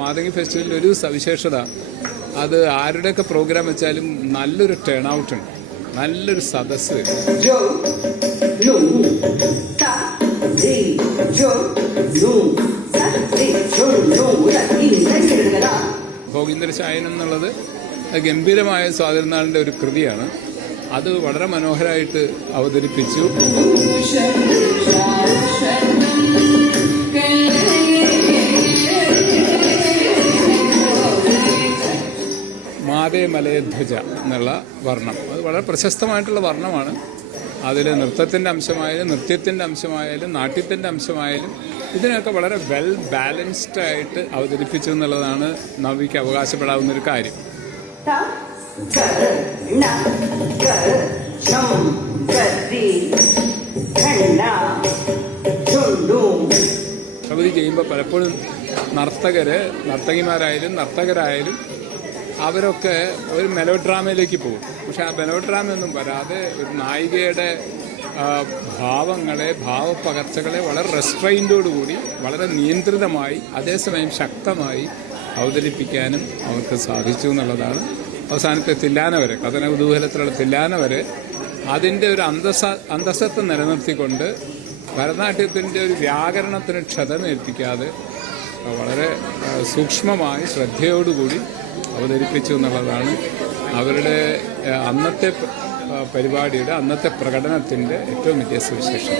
മാതങ്കി ഫെസ്റ്റിവലിൽ ഒരു സവിശേഷത, അത് ആരുടെയൊക്കെ പ്രോഗ്രാം വെച്ചാലും നല്ലൊരു ടേൺ ഔട്ട് ഉണ്ട്, നല്ലൊരു സദസ്സ് വരും. ഭോഗീന്ദ്രശായനം എന്നുള്ളത് ഗംഭീരമായ സ്വാതിരുന്നാളിൻ്റെ ഒരു കൃതിയാണ്. അത് വളരെ മനോഹരമായിട്ട് അവതരിപ്പിച്ചു. മാതേ മലയധ്വജ എന്നുള്ള വർണ്ണം, അത് വളരെ പ്രശസ്തമായിട്ടുള്ള വർണ്ണമാണ്. അതിൽ നൃത്തത്തിൻ്റെ അംശമായാലും നൃത്യത്തിൻ്റെ അംശമായാലും നാട്യത്തിൻ്റെ അംശമായാലും ഇതിനൊക്കെ വളരെ വെൽ ബാലൻസ്ഡ് ആയിട്ട് അവതരിപ്പിച്ചു എന്നുള്ളതാണ് നവിക്ക് അവകാശപ്പെടാവുന്നൊരു കാര്യം. കവിത ചെയ്യുമ്പോൾ പലപ്പോഴും നർത്തകിമാരായാലും നർത്തകരായാലും അവരൊക്കെ ഒരു മെലോ ഡ്രാമയിലേക്ക് പോകും. പക്ഷെ ആ മെലോ ഡ്രാമയൊന്നും വരാതെ ഒരു നായികയുടെ ഭാവങ്ങളെ, ഭാവപ്പകർച്ചകളെ വളരെ റെസ്ട്രെയിൻറ്റോടുകൂടി വളരെ നിയന്ത്രിതമായി അതേസമയം ശക്തമായി അവതരിപ്പിക്കാനും അവർക്ക് സാധിച്ചു എന്നുള്ളതാണ്. അവസാനത്തെ തില്ലാന വരെ, കഥന കുതൂഹലത്തിലുള്ള തില്ലാന വരെ അതിൻ്റെ ഒരു അന്തസ്സത്തെ നിലനിർത്തിക്കൊണ്ട് ഭരതനാട്യത്തിൻ്റെ ഒരു വ്യാകരണത്തിന് ക്ഷതമേൽപ്പിക്കാതെ വളരെ സൂക്ഷ്മമായി ശ്രദ്ധയോടുകൂടി അവതരിപ്പിച്ചു എന്നുള്ളതാണ് അവരുടെ അന്നത്തെ പരിപാടിയുടെ, അന്നത്തെ പ്രകടനത്തിൻ്റെ ഏറ്റവും വലിയ സവിശേഷത.